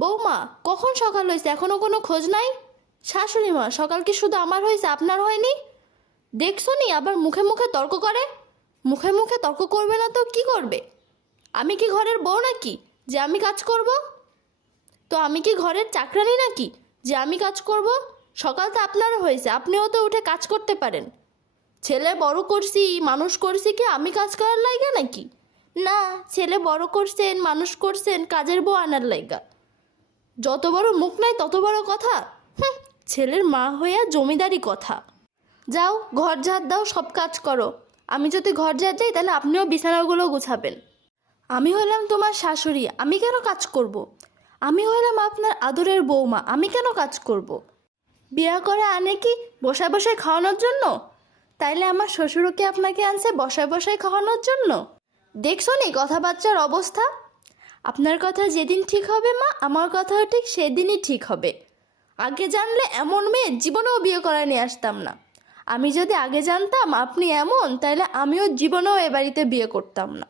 বৌমা, কখন সকাল হয়েছে এখনো কোনো খোঁজ নাই? শাশুড়ি মা, সকাল কি শুধু আমার হয়েছে, আপনার হয়নি? দেখছো নি আবার মুখে মুখে তর্ক করে। মুখে মুখে তর্ক করবে না তো কি করবে? আমি কি ঘরের বউ নাকি যে আমি কাজ করব? তো আমি কি ঘরের চাকরানি নাকি যে আমি কাজ করব? সকাল তো আপনার হয়েছে, আপনিও তো উঠে কাজ করতে পারেন। ছেলে বড় করছি, মানুষ করছি কি আমি কাজ করার লাইগা নাকি? না, ছেলে বড় করছেন, মানুষ করছেন কাজের বউ আনার লাইগা। যত বড় মুখ নাই তত বড় কথা। ছেলের মা হইয়া জমিদারি কথা। যাও ঘর ঝাড় দাও, সব কাজ করো। আমি যদি ঘর ঝাড় দিই তাহলে আপনিও বিছানাগুলো গুছাবেন। আমি হলাম তোমার শাশুড়ি, আমি কেন কাজ করব? আমি হলাম আপনার আদরের বৌমা, আমি কেন কাজ করব? বিয়া করে আনে কি বসায় বসায় খাওয়ানোর জন্য? তাইলে আমার শ্বশুরও কি আপনাকে আনছে বসায় বসায় খাওয়ানোর জন্য? দেখছো নি কথাবার্তার অবস্থা? আপনার কথা যেদিন ঠিক হবে মা, আমার কথাও ঠিক সেদিনই ঠিক হবে। আগে জানলে এমন মেয়ে জীবনেও বিয়ে করে নিয়ে আসতাম না। আমি যদি আগে জানতাম আপনি এমন, তাহলে আমিও জীবনেও এ বাড়িতে বিয়ে করতাম না।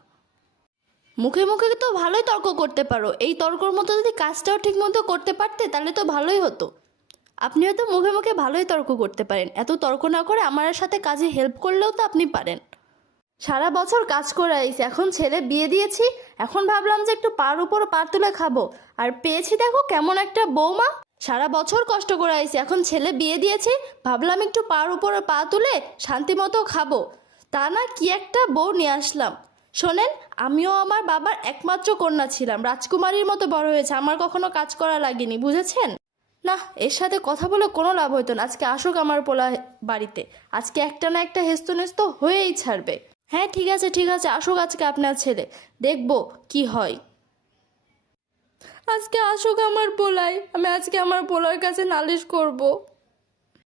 মুখে মুখে তো ভালোই তর্ক করতে পারো, এই তর্কর মতো যদি কাজটাও ঠিক মতো করতে পারতে তাহলে তো ভালোই হতো। আপনিও তো মুখে মুখে ভালোই তর্ক করতে পারেন, এত তর্ক না করে আমার সাথে কাজে হেল্প করলেও তো আপনি পারেন। সারা বছর কাজ করে আইছি, এখন ছেলে বিয়ে দিয়েছি, এখন ভাবলাম যে একটু পার উপর পা তুলে খাবো, আর পেয়েছি দেখো কেমন একটা বৌমা। সারা বছর কষ্ট করে আইছি, এখন ছেলে বিয়ে দিয়েছি, ভাবলাম একটু পার উপরে পা তুলে শান্তি মতো খাবো, তা না কি একটা বউ নিয়ে আসলাম। শোনেন, আমিও আমার বাবার একমাত্র কন্যা ছিলাম, রাজকুমারীর মতো বড় হয়েছে, আমার কখনো কাজ করা লাগেনি, বুঝেছেন? না, এর সাথে কথা বলে কোনো লাভ হইতো না। আজকে আসুক আমার পোলা বাড়িতে, আজকে একটা না একটা হেস্ত নেস্ত হয়েই ছাড়বে। হ্যাঁ ঠিক আছে ঠিক আছে, আসুক আজকে আপনার ছেলে, দেখবো কি হয়। আজকে আসুক আমার পোলাই, আমি আজকে আমার পোলার কাছে নালিশ করব।